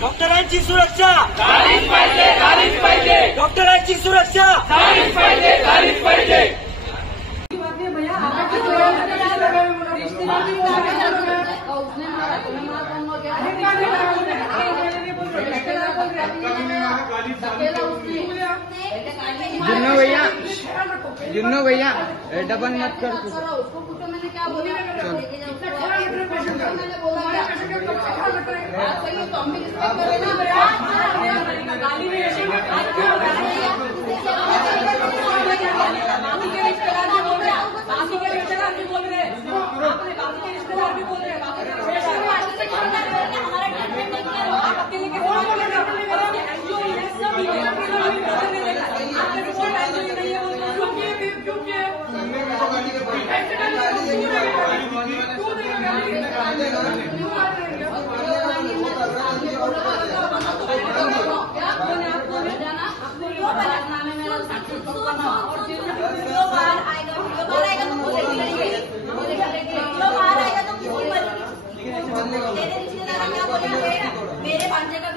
डॉक्टरांची सुरक्षा झालीच पाहिजे, झालीच पाहिजे. डॉक्टरांची सुरक्षा झालीच पाहिजे, झालीच पाहिजे. जिन्नो भैया डबल मत कर। मैंने क्या बोला मैंने बोला तो हम भी रिस्पेक्ट करें मेरे भांजे का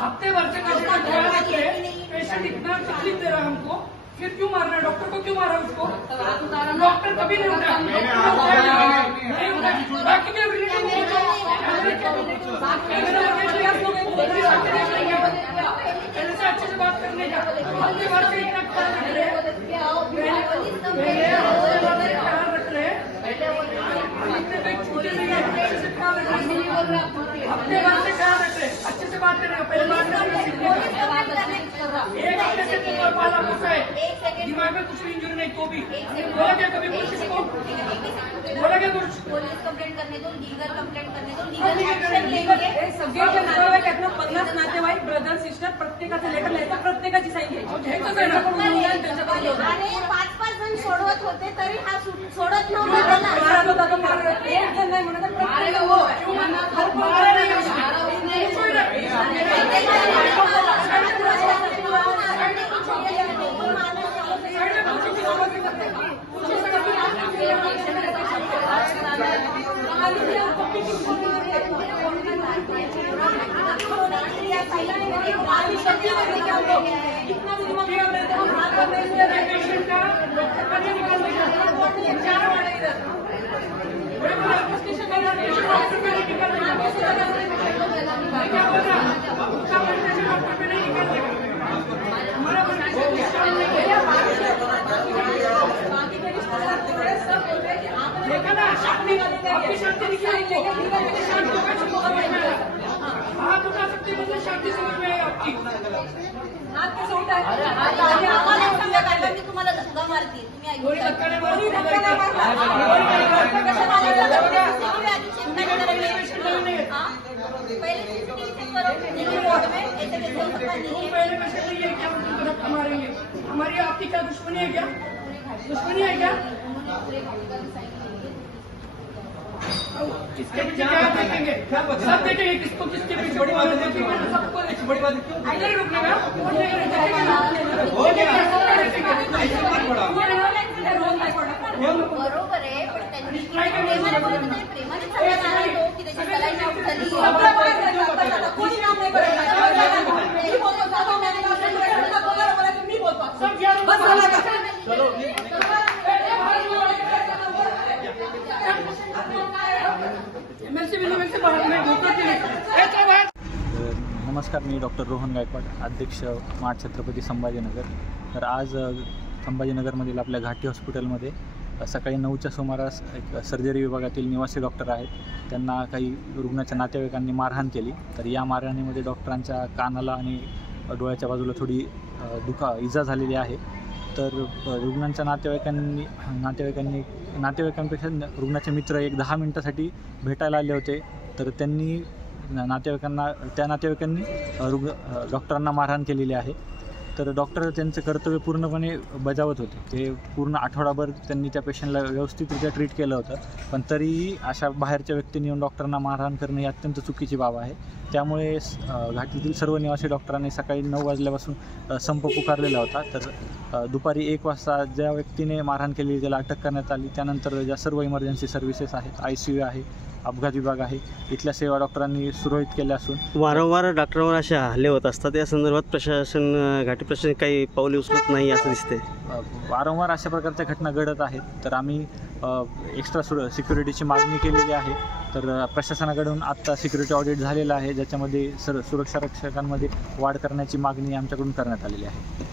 हफ्ते भर से पेशेंट इतना तकलीफ दे रहा है हमको, फिर क्यों मार रहे हैं? डॉक्टर को क्यों मारा उसको? डॉक्टर कभी नहीं उठा, बाकी के रिलेटिव से अच्छे से बात करने का हफ्ते भर से इतना ख्याल रख रहे हफ्ते भर से ख्याल रख रहे अच्छे से बात करेगा। पहले बात एक हफ्ते से तुम्हारा पाला फंसा है, दिमाग में कुछ इंजरी नहीं तो भी बोला क्या कभी पुलिस को बोला क्या कुछ? पोलीस कंप्लेंट करने दो, लीगल कंप्लेंट करने दो, सगळ्याचे नातेवाईकातनं 50 नातेवाईक ब्रदर सिस्टर प्रत्येकाचं लेटर लिहायचं, प्रत्येकाची साईन घ्यायची. अरे 5-5 जण सोडवत होते तरी हा सोडत नव्हता. एक जण नाही म्हणत तर हाथ उठा सकते हैं, शांति समझ में आई आपकी? हात कसं उठाय? मी तुम्हाला धक्का मारते, तुम्ही गोळी धक्का नाही मारत. पहले पैसे नहीं है क्या तुमको धक्का मारेंगे? हमारी आपकी क्या दुश्मनी है क्या? दुश्मनी है क्या? किसके पीछे क्या देखेंगे? सब देखेंगे किसको किसके पीछे बड़ी बात है। सबको बड़ी बात क्यों इधर रुकनेगा? बरोबर आहे, पण त्यांनी प्रेमाने बोलत नाही, प्रेमाने सांगायला आलो की त्याची सलाईन आउट झाली. नमस्कार, मी डॉक्टर रोहन गायकवाड, अध्यक्ष माठ छत्रपती संभाजीनगर. तर आज संभाजीनगरमधील आपल्या घाटी हॉस्पिटलमध्ये सकाळी 9च्या सुमारास एक सर्जरी विभागातील निवासी डॉक्टर आहेत, त्यांना काही रुग्णाच्या नातेवाईकांनी मारहाण केली. तर या मारहाणीमध्ये डॉक्टरांच्या कानाला आणि डोळ्याच्या बाजूला थोडी इजा झालेली आहे. तर रुग्णांच्या नातेवाईकांपेक्षा रुग्णाचे मित्र एक 10 मिनिटासाठी भेटायला आले होते. तर त्यांनी त्या नातेवाईकांनी डॉक्टरांना मारहाण केलेली आहे. तर डॉक्टर त्यांचे कर्तव्य पूर्णपणे बजावत होते. ते पूर्ण आठवडाभर त्यांनी त्या पेशंटला व्यवस्थितरित्या ट्रीट केलं होतं, पण तरीही अशा बाहेरच्या व्यक्तींनी येऊन डॉक्टरांना मारहाण करणे ही अत्यंत चुकीची बाब आहे. त्यामुळे घाटीतील सर्व निवासी डॉक्टरांनी सकाळी 9 वाजल्यापासून संप पुकारलेला होता. तर दुपारी 1 वाजता ज्या व्यक्तीने मारहाण केली त्याला अटक करण्यात आली. त्यानंतर ज्या सर्व इमर्जन्सी सर्व्हिसेस आहेत, ICU आहे, अपघात विभाग आहे. इथल्या सेवा डॉक्टरांनी सुरळीत केल्या असून वारंवार डॉक्टरांवर असे हल्ले होत असतात. या संदर्भात घाटी प्रशासन काही पावले उचलत नाही असं दिसते. वारंवार अशा प्रकारच्या घटना घडत आहेत. तर आम्ही एक्स्ट्रा सिक्युरिटीची मागणी केलेली आहे. तर प्रशासनाकडून आत्ता सिक्युरिटी ऑडिट झालेलं आहे, ज्याच्यामध्ये सुरक्षा रक्षकांमध्ये वाढ करण्याची मागणी आमच्याकडून करण्यात आलेली आहे.